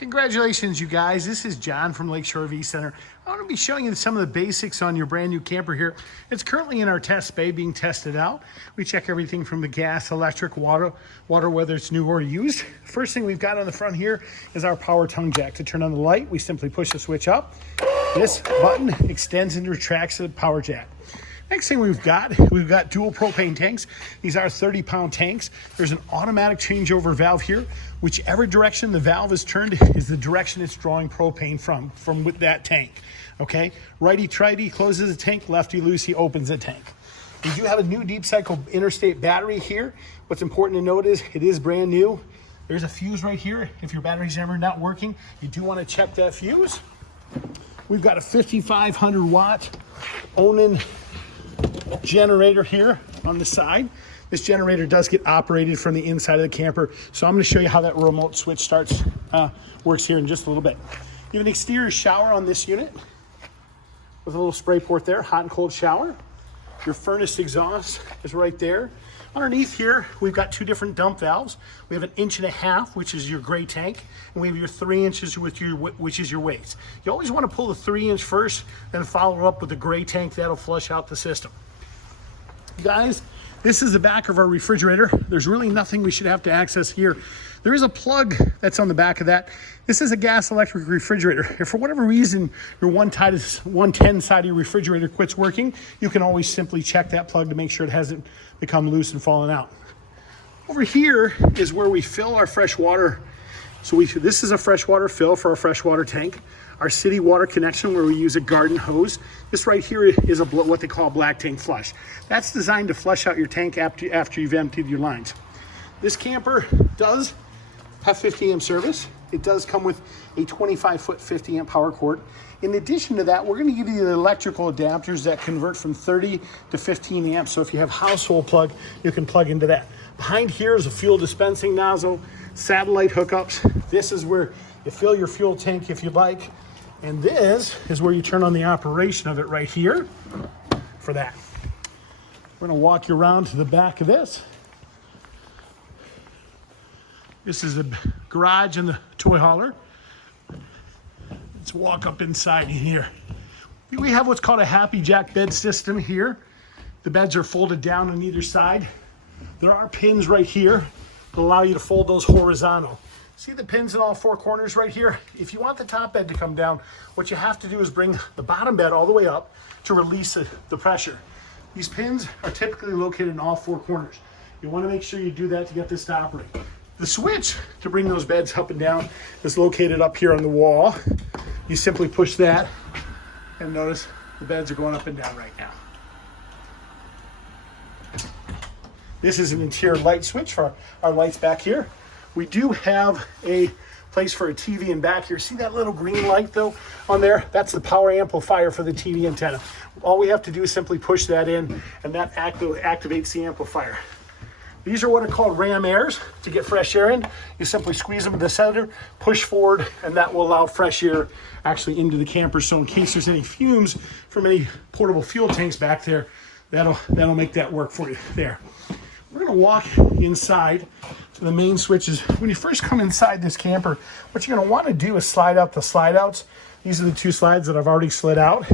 Congratulations, you guys. This is John from Lakeshore RV Center. I want to be showing you some of the basics on your brand new camper here. It's currently in our test bay being tested out. We check everything from the gas, electric, water, whether it's new or used. First thing we've got on the front here is our power tongue jack. To turn on the light, we simply push the switch up. This button extends and retracts the power jack. Next thing we've got dual propane tanks. These are 30-pound tanks. There's an automatic changeover valve here. Whichever direction the valve is turned is the direction it's drawing propane from with that tank. Okay, righty-tighty closes the tank, lefty-loosey opens the tank. We do have a new deep cycle interstate battery here. What's important to note is it is brand new. There's a fuse right here. If your battery's ever not working, you do want to check that fuse. We've got a 5,500 watt Onan generator here on the side. This generator does get operated from the inside of the camper, so I'm going to show you how that remote switch works here in just a little bit. You have an exterior shower on this unit with a little spray port there, hot and cold shower. Your furnace exhaust is right there. Underneath here, we've got two different dump valves. We have an 1.5 inch, which is your gray tank, and we have your 3 inches, which is your waste. You always want to pull the 3 inch first, then follow up with the gray tank. That'll flush out the system. Guys, this is the back of our refrigerator. There's really nothing we should have to access here. There is a plug that's on the back of that. This is a gas electric refrigerator. If for whatever reason your 110 side of your refrigerator quits working, you can always simply check that plug to make sure it hasn't become loose and fallen out. Over here is where we fill our fresh water. So this is a freshwater fill for our freshwater tank. Our city water connection where we use a garden hose. This right here is what they call a black tank flush. That's designed to flush out your tank after you've emptied your lines. This camper does have 50 amp service. It does come with a 25-foot 50 amp power cord. In addition to that, we're going to give you the electrical adapters that convert from 30 to 15 amps. So if you have household plug, you can plug into that. Behind here is a fuel dispensing nozzle, satellite hookups. This is where you fill your fuel tank if you'd like. And this is where you turn on the operation of it right here for that. We're going to walk you around to the back of this. This is the garage and the toy hauler. Let's walk up inside here. We have what's called a Happy Jack bed system here. The beds are folded down on either side. There are pins right here that allow you to fold those horizontal. See the pins in all four corners right here? If you want the top bed to come down, what you have to do is bring the bottom bed all the way up to release the pressure. These pins are typically located in all four corners. You want to make sure you do that to get this to operate. The switch to bring those beds up and down is located up here on the wall. You simply push that, and notice the beds are going up and down right now. This is an interior light switch for our lights back here. We do have a place for a TV in back here. See that little green light though on there? That's the power amplifier for the TV antenna. All we have to do is simply push that in, and that activates the amplifier. These are what are called ram airs. To get fresh air in, you simply squeeze them in the center, push forward, and that will allow fresh air actually into the camper. So in case there's any fumes from any portable fuel tanks back there, that'll make that work for you there. We're going to walk inside to the main switches. When you first come inside this camper, what you're going to want to do is slide out the slide outs. These are the two slides that I've already slid out.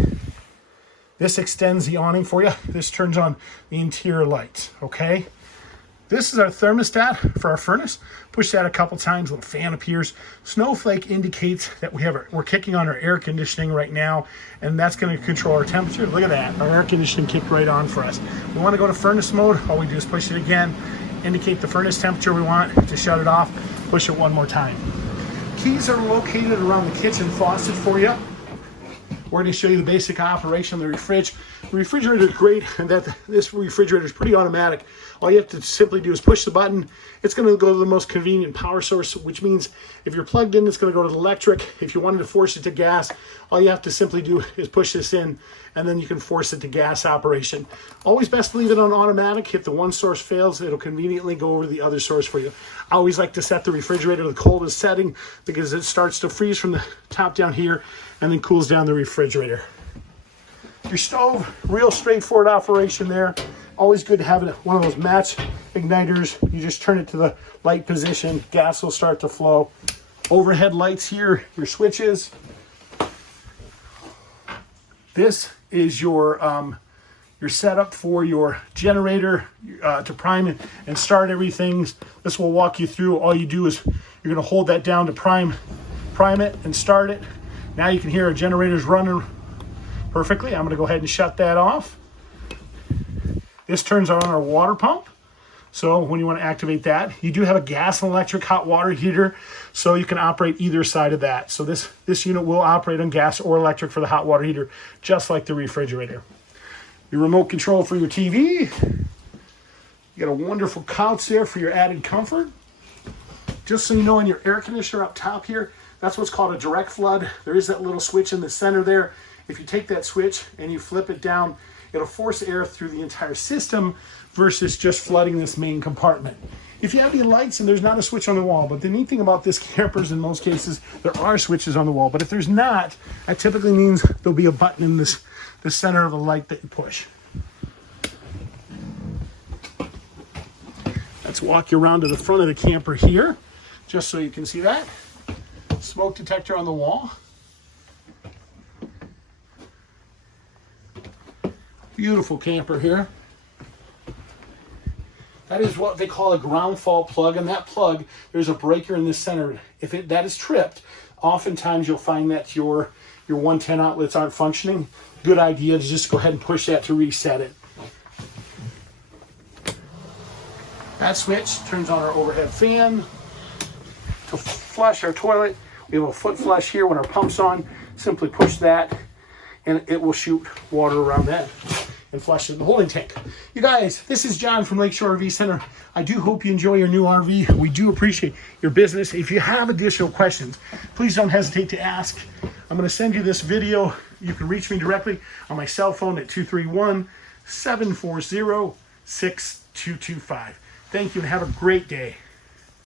This extends the awning for you. This turns on the interior lights, okay? This is our thermostat for our furnace. Push that a couple times, a little fan appears. Snowflake indicates that we're kicking on our air conditioning right now, and that's going to control our temperature. Look at that, our air conditioning kicked right on for us. We want to go to furnace mode. All we do is push it again, indicate the furnace temperature we want to shut it off, push it one more time. Keys are located around the kitchen faucet for you. We're going to show you the basic operation of the fridge. The refrigerator is great, and this refrigerator is pretty automatic. All you have to simply do is push the button. It's going to go to the most convenient power source, which means if you're plugged in, it's going to go to the electric. If you wanted to force it to gas, all you have to simply do is push this in, and then you can force it to gas operation. Always best to leave it on automatic. If the one source fails, it'll conveniently go over to the other source for you. I always like to set the refrigerator to the coldest setting because it starts to freeze from the top down here and then cools down the refrigerator. Your stove, real straightforward operation there. Always good to have one of those match igniters. You just turn it to the light position, gas will start to flow. Overhead lights here, your switches. This is your setup for your generator to prime it and start everything. This will walk you through. All you do is you're going to hold that down to prime it and start it. Now you can hear our generators running perfectly. I'm going to go ahead and shut that off. This turns on our water pump. So when you want to activate that, you do have a gas and electric hot water heater, so you can operate either side of that. So this unit will operate on gas or electric for the hot water heater, just like the refrigerator. Your remote control for your TV. You got a wonderful couch there for your added comfort. Just so you know, in your air conditioner up top here, that's what's called a direct flood. There is that little switch in the center there. If you take that switch and you flip it down, it'll force air through the entire system versus just flooding this main compartment. If you have any lights and there's not a switch on the wall, but the neat thing about this camper is in most cases there are switches on the wall, but if there's not, that typically means there'll be a button in the center of the light that you push. Let's walk you around to the front of the camper here, just so you can see that. Smoke detector on the wall. Beautiful camper here. That is what they call a ground fault plug, and that plug, there's a breaker in the center. If that is tripped, oftentimes you'll find that your 110 outlets aren't functioning. Good idea to just go ahead and push that to reset it. That switch turns on our overhead fan. To flush our toilet, we have a foot flush here when our pump's on. Simply push that and it will shoot water around that and flush it in the holding tank. You guys, this is John from Lakeshore RV Center. I do hope you enjoy your new RV. We do appreciate your business. If you have additional questions, please don't hesitate to ask. I'm going to send you this video. You can reach me directly on my cell phone at 231-740-6225. Thank you and have a great day.